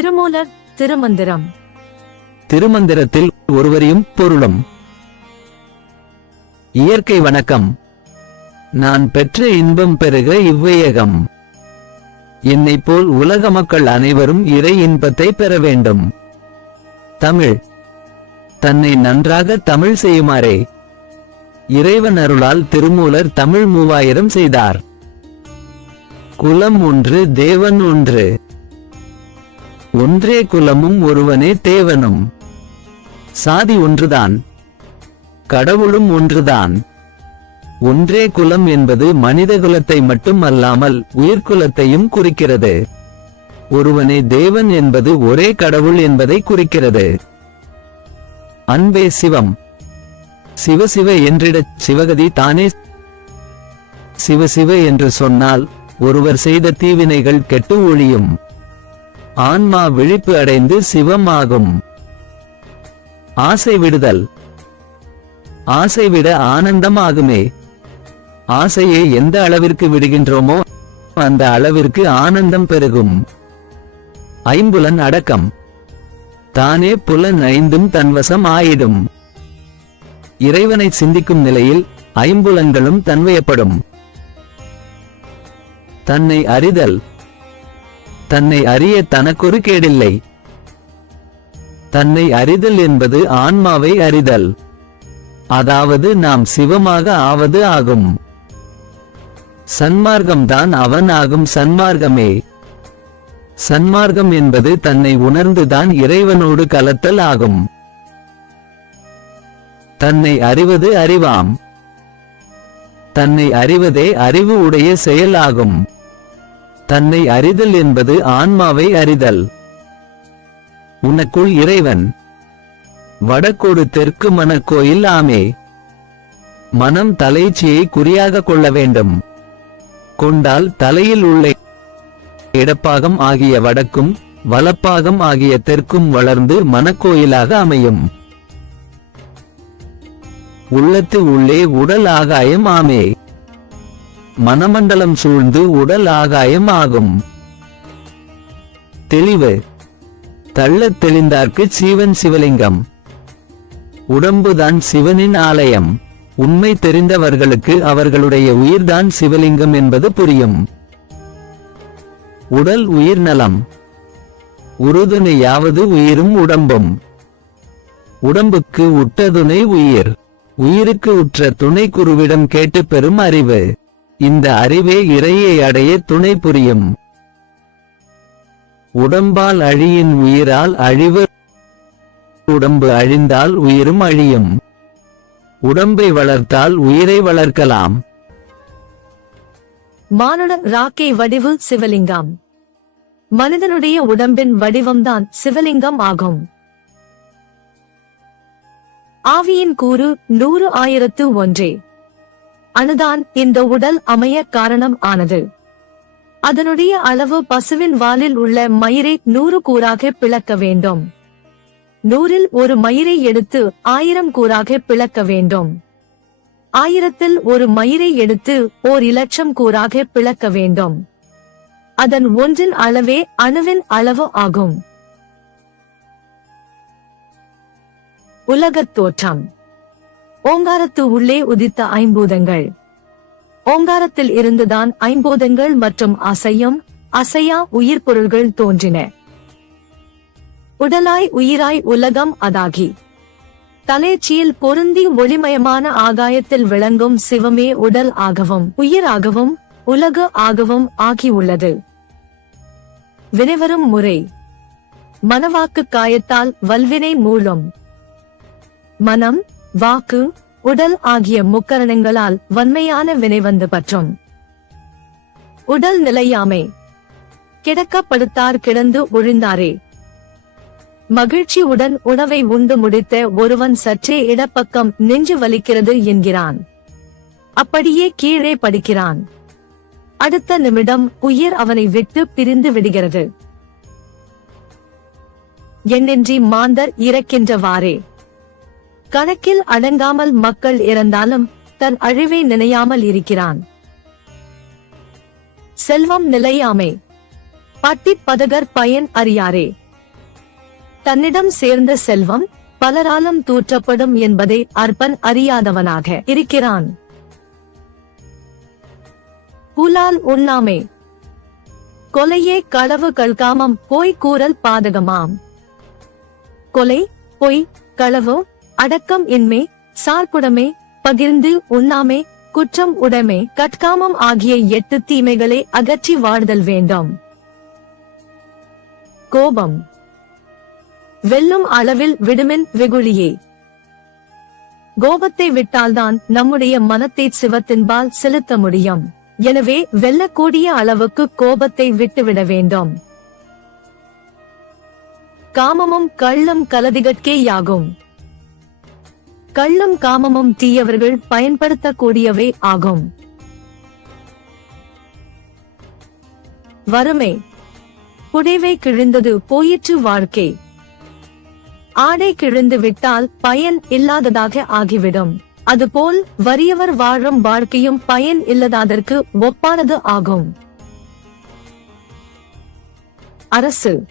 திருமூலர் திருமந்திரம். திருமந்திரத்தில் ஒருவரையும் பொருளும். இயற்கை வணக்கம். நான் பெற்ற இன்பம் பெருக இவ்வையகம். என்னை போல் உலக மக்கள் அனைவரும் இறை இன்பத்தை பெற வேண்டும். தமிழ். தன்னை நன்றாக தமிழ் செய்யுமாறே. இறைவன் அருளால் திருமூலர் தமிழ் மூவாயிரம் செய்தார். குலம் ஒன்று தேவன் ஒன்று. ஒன்றே குலமும் ஒருவனே தேவனும். சாதி ஒன்றுதான் கடவுளும் ஒன்றுதான். ஒன்றே குலம் என்பது மனித குலத்தை மட்டும் அல்லாமல் உயிர்குலத்தையும் குறிக்கிறது. ஒருவனே தேவன் என்பது ஒரே கடவுள் என்பதை குறிக்கிறது. அன்பே சிவம். சிவ சிவ சிவகதி தானே. சிவ என்று சொன்னால் ஒருவர் செய்த தீவினைகள் கெட்டு ஒழியும். ஆன்மா விழிப்பு அடைந்து சிவமாகும். ஆசை விடுதல். ஆசை விட ஆனந்தம் ஆகுமே ஆசையை எந்த அளவிற்கு விடுகின்றோமோ அந்த அளவிற்கு ஆனந்தம் பெருகும். ஐம்புலன் அடக்கம். தானே புலன் ஐந்தும் தன்வசம் ஆயிடும். இறைவனை சிந்திக்கும் நிலையில் ஐம்புலன்களும் தன்வயப்படும் தன்னை அறிதல். தன்னை அறிய தனக்கொரு கேடில்லை. தன்னை அறிதல் என்பது ஆன்மாவை அறிதல். அதாவது நாம் சிவமாக ஆவது ஆகும். சன்மார்க்கம்தான் அவன் ஆகும் சன்மார்க்கமே. சன்மார்க்கம் என்பது தன்னை உணர்ந்துதான் இறைவனோடு கலத்தல் ஆகும். தன்னை அறிவது அறிவாம். தன்னை அறிவதே அறிவு உடைய செயல் ஆகும். தன்னை அறிதல் என்பது ஆன்மாவை அறிதல். உனக்குள் இறைவன் வடக்கோடு தெற்கு மனக்கோயில் ஆமே. மனம் தலைச்சியை குறியாக கொள்ள வேண்டும். கொண்டால் தலையில் உள்ள இடப்பாகம் ஆகிய வடக்கும் வலப்பாகம் ஆகிய தெற்கும் வளர்ந்து மனக்கோயிலாக அமையும். உள்ளத்து உள்ளே உடல் ஆகாயம் ஆமே. மனமண்டலம் சூழ்ந்து உடல் ஆகாயம் ஆகும் தெளிவு. தள்ள தெளிந்தார்க்கு சீவன் சிவலிங்கம். உடம்புதான் சிவனின் ஆலயம். உண்மை தெரிந்தவர்களுக்கு அவர்களுடைய உயிர்தான் சிவலிங்கம் என்பது புரியும். உடல் உயிர் நலம். உறுதுணையாவது உயிரும் உடம்பும். உடம்புக்கு உட்டதுணை உயிர். உயிருக்கு உற்ற துணை குருவிடம் கேட்டு பெறும் அறிவு. இந்த அறிவே இறையை அடைய துணை புரியும். உடம்பால் அழியின் உயிரால் அழிவு உடம்பு அழிந்தால் உயிரும் அழியும். உடம்பை வளர்த்தால் உயிரை வளர்க்கலாம். மானுட ராக்கை வடிவு சிவலிங்கம். மனிதனுடைய உடம்பின் வடிவம்தான் சிவலிங்கம் ஆகும். ஆவியின் கூறு நூறு ஆயிரத்து ஒன்றே. அணுதான் இந்த உடல் அமைய காரணம் ஆனது. அதனுடைய அளவு பசுவின் வாலில் உள்ள மயிரை நூறு கூறாக பிளக்க வேண்டும். நூறில் ஒரு மயிரை எடுத்து ஆயிரம் கூறாக பிளக்க வேண்டும். ஆயிரத்தில் ஒரு மயிரை எடுத்து ஓர் இலட்சம் கூறாக பிளக்க வேண்டும். அதன் ஒன்றின் அளவே அணுவின் அளவு ஆகும். உலகத் தோற்றம். ஓங்காரத்து உள்ளே உதித்த ஐம்பூதங்கள். ஓங்காரத்தில் இருந்துதான் ஐம்பூதங்கள் மற்றும் அசையும் அசையா உயிர் பொருள்கள் தோன்றின. உடலாய் உயிராய் உலகம் அதாகி. தலைச்சியில் பொருந்தி ஒளிமயமான ஆகாயத்தில் விளங்கும் சிவமே உடல் ஆகவும் உயிராகவும் உலக ஆகவும் ஆகியுள்ளது. வினைவரும் முறை. மனவாக்கு காயத்தால் வல்வினை மூலம் மனம் வாக்கு உடல் ஆகிய முக்கரணங்களால் வன்மையான வினை வந்து பற்றும். உடல் நிலையாமை. கிடக்கப்படுத்தார் கிடந்து ஒழிந்தாரே. மகிழ்ச்சியுடன் உணவை உண்டு முடித்த ஒருவன் சற்றே இடப்பக்கம் நெஞ்சு வலிக்கிறது என்கிறான். அப்படியே கீழே படுக்கிறான். அடுத்த நிமிடம் உயிர் அவனை விட்டு பிரிந்து விடுகிறது. எண்ணின்றி மாந்தர் இறக்கின்றவாறே கணக்கில் அடங்காமல் மக்கள் இறந்தாலும் தன் அழிவை நினையாமல் இருக்கிறான். செல்வம் நிலையாமை. பட்டி பதகர் பயன் அறியாரே. தன்னிடம் சேர்ந்த செல்வம் பலராலும் தூற்றப்படும் என்பதை அற்பன் அறியாதவனாக இருக்கிறான். புலால் உண்ணாமே. கொலையே களவு கல்காமம் போய் கூறல் பாதகமாம். கொலை பொய் களவு அடக்கம் இன்மை சார்புடைமை பகிர்ந்து உண்ணாமை குற்றம் உடைமை கட்காமம் ஆகிய எட்டு தீமைகளை அகற்றி வாழ்தல் வேண்டும். கோபம். வெல்லும் அளவில் விடுமின் வெகுளியே. கோபத்தை விட்டால்தான் நம்முடைய மனத்தை சிவத்தின்பால் செலுத்த முடியும். எனவே வெல்லக்கூடிய அளவுக்கு கோபத்தை விட்டுவிட வேண்டும். காமமும் கள்ளும் கலதிகட்கேயாகும். கள்ளும் காமமும் தீயவர்கள் பயன்படுத்தக்கூடியவை ஆகும். வறுமை. புடைவை கிழிந்தது போயிற்று வாழ்க்கை. ஆடை கிழிந்து விட்டால் பயன் இல்லாததாக ஆகிவிடும். அதுபோல் வறியவர் வாழும் வாழ்க்கையும் பயன் இல்லாததற்கு ஒப்பானது ஆகும். அரசு.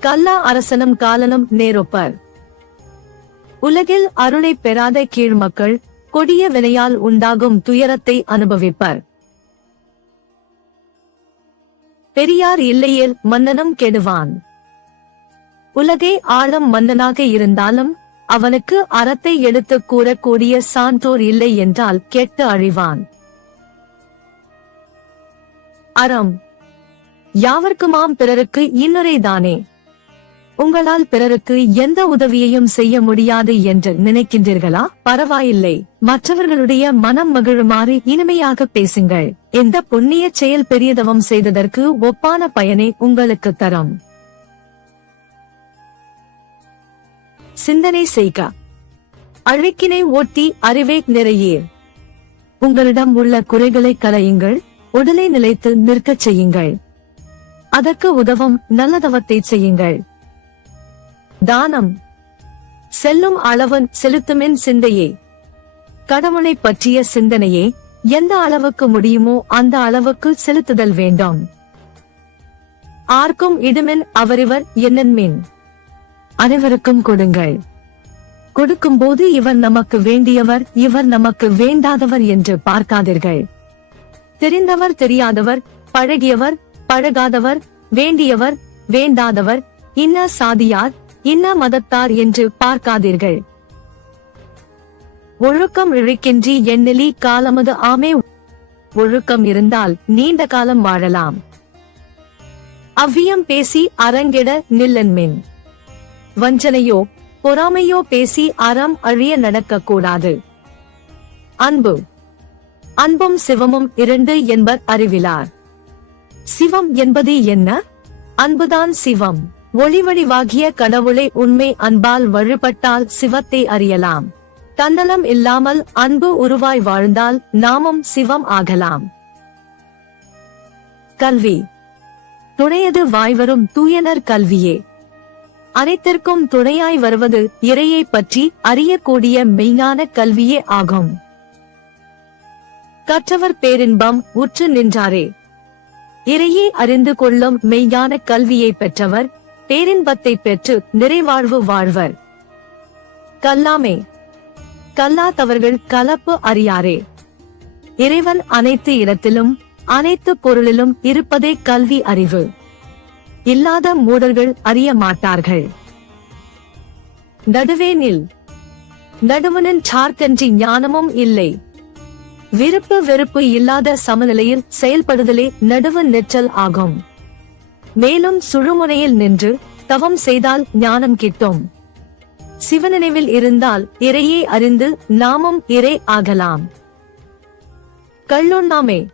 கல்லா அரசனும் காலனும் நேரொப்பர். உலகில் அருளை பெறாத கீழ் மக்கள் கொடிய வினையால் உண்டாகும் துயரத்தை அனுபவிப்பர். பெரியார் இல்லையில் மன்னனும் கெடுவான். உலகே ஆழம் மன்னனாக இருந்தாலும் அவனுக்கு அறத்தை எடுத்துக் கூறக்கூடிய சான்றோர் இல்லை என்றால் கெட்டு அழிவான். அறம். யாவர்க்குமாம் பிறருக்கு இன்னுரைதானே உங்களால் பிறருக்கு எந்த உதவியையும் செய்ய முடியாது என்று நினைக்கின்றீர்களா? பரவாயில்லை. மற்றவர்களுடைய மனம் மகிழுமாறு இனிமையாக பேசுங்கள். இந்த புண்ணிய செயல் பெரியதவம் செய்ததற்கு ஒப்பான பயனை உங்களுக்கு தரும். சிந்தனை செய்க. அழுக்கினை ஓட்டி அறிவே நிறையீர். உங்களிடம் உள்ள குறைகளை களையுங்கள். உடலை நிலைத்து நிற்கச் செய்யுங்கள். அதற்கு உதவும் நல்லதவத்தை செய்யுங்கள். தானம். செல்லும் அளவன் செலுத்துமின் சிந்தையே. கடவுளை பற்றிய சிந்தனையே எந்த அளவுக்கு முடியுமோ அந்த அளவுக்கு செலுத்துதல் வேண்டாம். ஆர்க்கும் இடுமின் அவரிவர் என்னன்மின்? அனைவருக்கும் கொடுங்கள். கொடுக்கும்போது இவர் நமக்கு வேண்டியவர் இவர் நமக்கு வேண்டாதவர் என்று பார்க்காதீர்கள். தெரிந்தவர் தெரியாதவர் பழகியவர் பழகாதவர் வேண்டியவர் வேண்டாதவர் இன்ன சாதியார் இன்ன மதத்தார் என்று பார்க்காதீர்கள். ஒழுக்கம் இழுக்கின்றி எண்ணிலி காலமது ஆமே. ஒழுக்கம் இருந்தால் நீண்ட காலம் வாழலாம். அவ்வியம் பேசி அரங்கிட நில்லன்மின். வஞ்சனையோ பொறாமையோ பேசி அறம் அழிய நடக்கக்கூடாது. அன்பு. அன்பும் சிவமும் இரண்டு என்பர் அறிவிலார். சிவம் என்பது என்ன? அன்புதான் சிவம். ஒளிவடிவாகிய கடவுளை உண்மை அன்பால் வழிபட்டால் சிவத்தை அறியலாம். தன்னலம் இல்லாமல் அன்பு உருவாய் வாழ்ந்தால் நாமும் சிவம் ஆகலாம். கல்வி. துணையது வாய்வரும் தூயனர் கல்வியே. அனைத்திற்கும் துணையாய் வருவது இறையை பற்றி அறியக்கூடிய மெய்ஞான கல்வியே ஆகும். கற்றவர் பேரின்பம் உற்று நின்றாரே. இறையை அறிந்து கொள்ளும் மெய்ஞான கல்வியை பெற்றவர் பேரின்பத்தை பெற்று நிறைவாழ்வு வாழ்வர். கல்லாமே கல்லாதவர்கள் கலப்பு அறியாரே. இறைவன் அனைத்து இடத்திலும் அனைத்து பொருளிலும் இருப்பதே கல்வி அறிவு. இல்லாத மூடர்கள் அறிய மாட்டார்கள். நடுவே நில். நடுவனின் சார்கன்றி ஞானமும் இல்லை. விருப்பு வெறுப்பு இல்லாத சமநிலையில் செயல்படுதலே நடுவு நெச்சல் ஆகும். மேலும் சுழுமுனையில் நின்று தவம் செய்தால் ஞானம் கிட்டும். சிவநினைவில் இருந்தால் இறையே அறிந்து நாமும் இறை ஆகலாம். கள்ளுண்ணாமே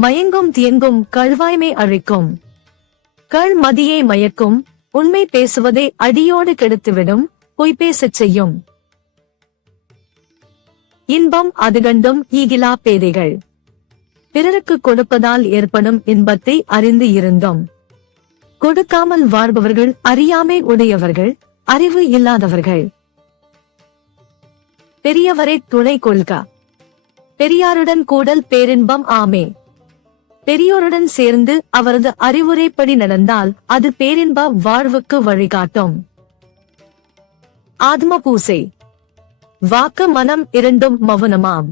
மயங்கும் தியங்கும் கழ்வாய்மை அழிக்கும். கள் மதியை மயக்கும் உண்மை பேசுவதை அடியோடு கெடுத்துவிடும் பொய் பேசச் செய்யும். இன்பம் அது கண்டும் ஈகிலா பேதைகள். பிறருக்கு கொடுப்பதால் ஏற்படும் இன்பத்தை அறிந்து இருந்தோம். கொடுக்காமல் வாழ்பவர்கள் அறியாமை உடையவர்கள் அறிவு இல்லாதவர்கள். பெரியவரை துணை கொள்க. பெரியாருடன் கூடல் பேரின்பம் ஆமே. பெரியோருடன் சேர்ந்து அவரது அறிவுரைப்படி நடந்தால் அது பேரின்ப வாழ்வுக்கு வழிகாட்டும். ஆத்ம பூசை. வாக்கு மனம் இரண்டும் மௌனமாம்.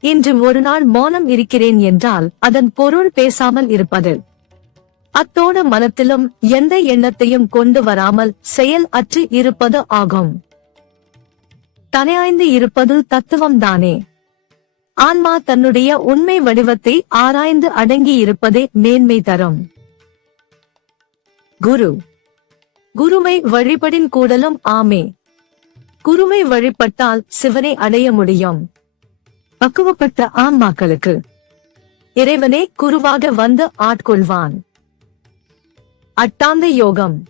இன்று ஒரு நாள் மௌனம் இருக்கிறேன் என்றால் அதன் பொருள் பேசாமல் இருப்பது. அத்தோடு மனத்திலும் எந்த எண்ணத்தையும் கொண்டு வராமல் செயல் அற்று இருப்பது ஆகும். தனையாய்ந்து இருப்பது தத்துவம்தானே. ஆன்மா தன்னுடைய உண்மை வடிவத்தை ஆராய்ந்து அடங்கி இருப்பதே மேன்மை தரும். குரு. குருமை வழிபடின் கூடலும் ஆமே. குருமை வழிபட்டால் சிவனை அடைய முடியும். பக்குவப்பட்ட ஆன்மாக்களுக்கு. இறைவனே குருவாக வந்து ஆட்கொள்வான். அட்டாந்த யோகம்.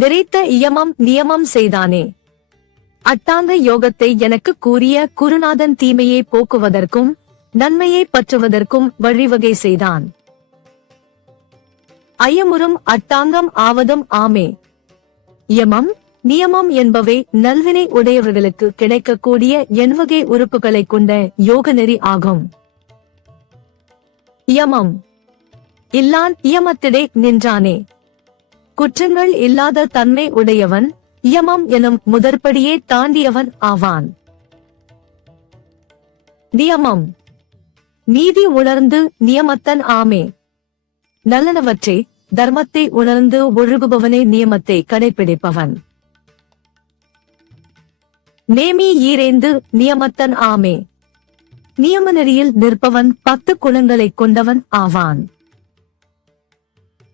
நிறைத்த இயமம் நியமம் செய்தானே. அட்டாந்த யோகத்தை எனக்கு கூறிய குருநாதன் தீமையை போக்குவதற்கும் நன்மையை பற்றுவதற்கும் வழிவகை செய்தான். ஐயமுறும் அட்டாங்கம் ஆவதும் ஆமே. யமம் நியமம் என்பவை நல்வினை உடையவர்களுக்கு கிடைக்கக்கூடிய எண்வகை உறுப்புகளை கொண்ட யோக நெறி ஆகும். யமம் இல்லான் இயமத்திடே நின்றானே. குற்றங்கள் இல்லாத தன்மை உடையவன் இயமம் எனும் முதற்படியே தாண்டியவன் ஆவான். நியமம். நீதி உணர்ந்து நியமத்தன் ஆமே. நல்லனவற்றை தர்மத்தை உணர்ந்து ஒழுகுபவனே நியமத்தை கடைபிடிப்பவன் நேமி ஈரேந்து நியமத்தன் ஆமே. நியம நெறியில் நிற்பவன் பத்து குணங்களைக் கொண்டவன் ஆவான்.